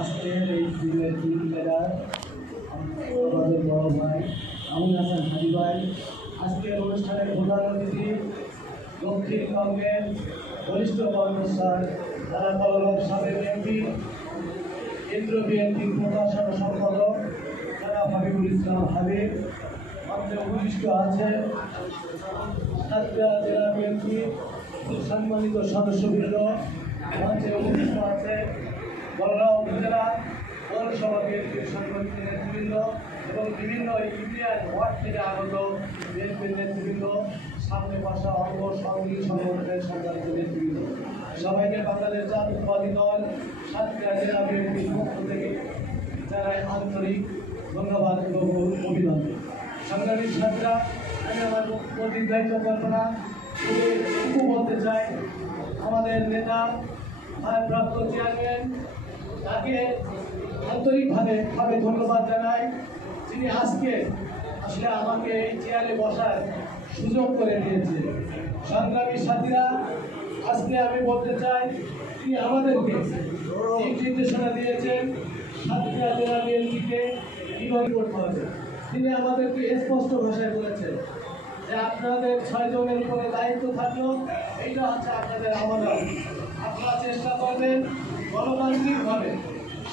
আজকের এই দিনের তিন মেলার আমাদের বড় ভাই আবুল হাসান হাজি ভাই আজকের অনুষ্ঠানের প্রধান অতিথি দক্ষিণবঙ্গের বরিষ্ঠ কর্মচার তারা কলরব সাবেক এমপি কেন্দ্রীয় বিএনপির প্রকাশন সম্পাদক তারা হাবিবুল ইসলাম হাবিব মঞ্চে উপবিষ্ট আছে সাতক্ষীরা জেলা বিএনপি সম্মানিত সদস্যবৃন্দ মঞ্চে উপবিষ্ট আছে বড়রা উপজেলা পৌরসভা বিএনপির সম্মানিত নেতৃবৃন্দ এবং বিভিন্ন ইউনিয়ন ওয়ার্ড থেকে আগত বিএনপির নেতৃবৃন্দ সামনে বসা অঙ্গ সঙ্গী সংগঠনের সম্মানিত নেতৃবৃন্দ সবাইকে বাংলাদেশ জাতীয়তাবাদী দল সাতক্ষীরা জেলা বিএনপির পক্ষ থেকে জানাই আন্তরিক ধন্যবাদ এবং অভিনন্দন। সংগ্রামী ছাত্ররা আমি আমার অতিবাহিত কল্পনা বলতে চাই আমাদের নেতা ভারপ্রাপ্ত চেয়ারম্যান তাকে আন্তরিকভাবে ধন্যবাদ জানাই যিনি আজকে আসলে আমাকে এই চেয়ারে বসার সুযোগ করে দিয়েছে। সংগ্রামী সাথীরা আজকে আমি বলতে চাই তিনি আমাদেরকে দিক নির্দেশনা দিয়েছেন সাতক্ষীরা জেলা বিএনপিকে কীভাবে করতে হবে। তিনি আমাদেরকে স্পষ্ট ভাষায় বলেছেন যে আপনাদের 6 জনের উপরে দায়িত্ব থাকলেও এইটা হচ্ছে আপনাদের আমানত। আপনারা চেষ্টা করবেন গণতান্ত্রিকভাবে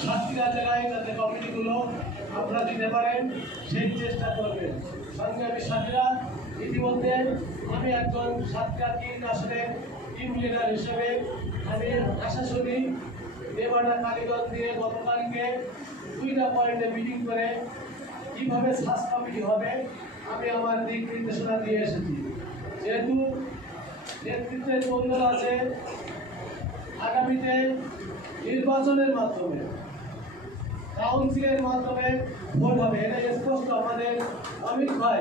সাতক্ষীরা জেলায় যাতে কমিটিগুলো আপনারা দিতে পারেন সেই চেষ্টা করবেন। সংগ্রামী সাথীরা ইতিমধ্যে আমি একজন সাতক্ষীরা 3 আসনের টিম লিডার হিসেবে আমি আশাশুনি দেবাটা কালীগঞ্জ দিয়ে গতকালকে 2টা পয়েন্টে মিটিং করে কীভাবে সাস কমিটি হবে আমি আমার দিক নির্দেশনা দিয়ে এসেছি। যেহেতু নেতৃত্বের বন্ধুরা আছে আগামীতে নির্বাচনের মাধ্যমে কাউন্সিলের মাধ্যমে ভোট হবে এটা স্পষ্ট আমাদের অমিত ভাই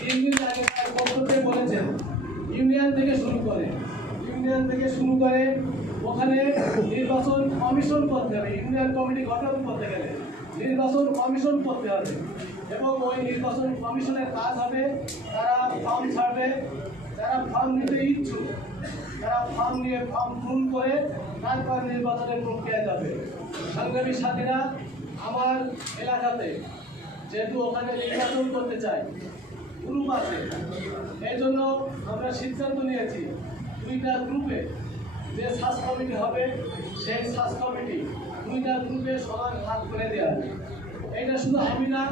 3 দিন আগে তার বক্তব্যে বলেছেন ইউনিয়ন থেকে শুরু করে ওখানে নির্বাচন কমিশন করতে হবে। ইউনিয়ন কমিটি গঠন করতে গেলে নির্বাচন কমিশন করতে হবে এবং ওই নির্বাচন কমিশনের কাজ হবে তারা ফর্ম ছাড়বে, যারা ফর্ম নিতে ইচ্ছুক তারা ফর্ম নিয়ে ফর্ম পূরণ করে তারপর নির্বাচনের প্রক্রিয়া যাবে। সংগ্রামী সাথীরা আমার এলাকাতে যেহেতু ওখানে নির্বাচন করতে চাই গ্রুপ আছে এই জন্য আমরা সিদ্ধান্ত নিয়েছি 2টা গ্রুপে যে সাস কমিটি হবে সেই সাস কমিটি 2টা গ্রুপে সমান ভাগ করে দেওয়া। এটা শুধু আমি না,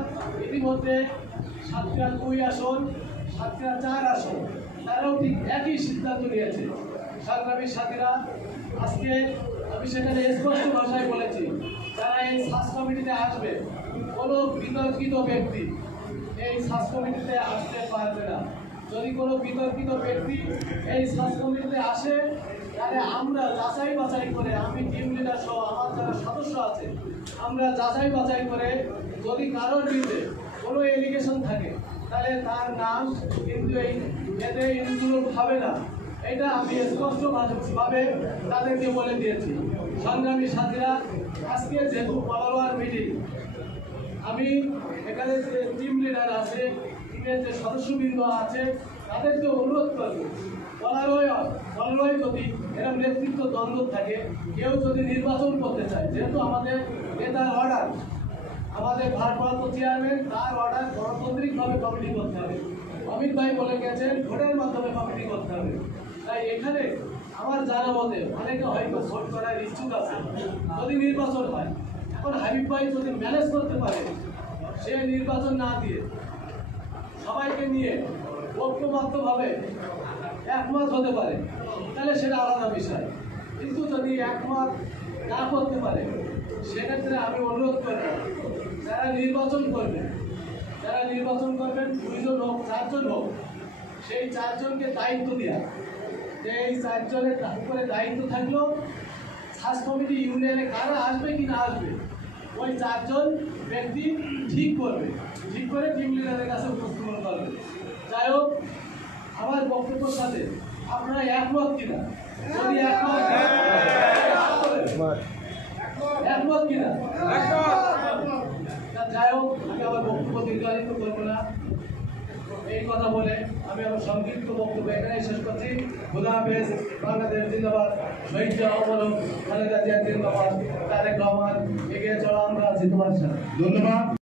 ইতিমধ্যে সাতক্ষীরা 2 আসন সাতক্ষীরা 4 আসন তারাও ঠিক একই সিদ্ধান্ত নিয়েছে। সংগ্রামী সাথীরা আজকে আমি সেখানে স্পষ্ট ভাষায় বলেছি যারা এই সাস কমিটিতে আসবে কোনো বিতর্কিত ব্যক্তি এই সাস কমিটিতে আসতে পারবে না। যদি কোনো বিতর্কিত ব্যক্তি এই সাস কমিটিতে আসে তাহলে আমরা যাচাই বাছাই করে আমি টিম লিডার সহ আমার যারা সদস্য আছে আমরা যাচাই বাছাই করে যদি কারোর বিরুদ্ধে কোনো এলিগেশন থাকে তাহলে তার নাম কিন্তু এতে ইনক্লুড হবে না। এটা আমি স্পষ্টভাবে তাদেরকে বলে দিয়েছি। সংগ্রামী সাথীরা আজকে যেহেতু ফলোয়ার মিটিং আমি এখানে যে টিম লিডার আছে টিমের যে সদস্যবৃন্দ আছে তাদেরকে অনুরোধ করব বলারয় যদি এরকম নেতৃত্ব দ্বন্দ্ব থাকে কেউ যদি নির্বাচন করতে চায় যেহেতু আমাদের নেতার অর্ডার আমাদের ভারপ্রাপ্ত চেয়ারম্যান তার অর্ডার গণতান্ত্রিকভাবে কমিটি করতে হবে। অমিত ভাই বলে গেছেন ভোটের মাধ্যমে কমিটি করতে হবে। তাই এখানে আমার জানা মতে অনেকে হয়তো ভোট করার ইচ্ছুক আছে যদি নির্বাচন হয়। এখন হাবিব ভাই যদি ম্যানেজ করতে পারে সে নির্বাচন না দিয়ে সবাইকে নিয়ে ঐক্যবদ্ধভাবে একমত হতে পারে তাহলে সেটা আলাদা বিষয়, কিন্তু যদি একমত না করতে পারে সেক্ষেত্রে আমি অনুরোধ করব যারা নির্বাচন করবেন 2 জন হোক 4 জন হোক সেই 4 জনকে দায়িত্ব দেওয়া যে এই 4 জনের উপরে দায়িত্ব থাকলেও সাস কমিটি ইউনিয়নে কারা আসবে কি না আসবে ওই 4 জন ব্যক্তি ঠিক করে টিম লিডারের কাছে উপস্থাপন করবে। যাই হোক আমার বক্তব্যের সাথে আপনারা একমত কিনা, যদি একমত কিনা যাই হোক আমি আমার বক্তব্য দীর্ঘায়িত করবো না। এই কথা বলে আমি আমার সংক্ষিপ্ত বক্তব্য এখানেই শেষ করছি। খোদা হাফেজ। বাংলাদেশ জিন্দাবাদ। শহীদ জিয়া অমর হোক। খালেদা জিয়া জিন্দাবাদ। তারেক রহমান। এগিয়ে চলো, আমরা জিতবার সাথে। ধন্যবাদ।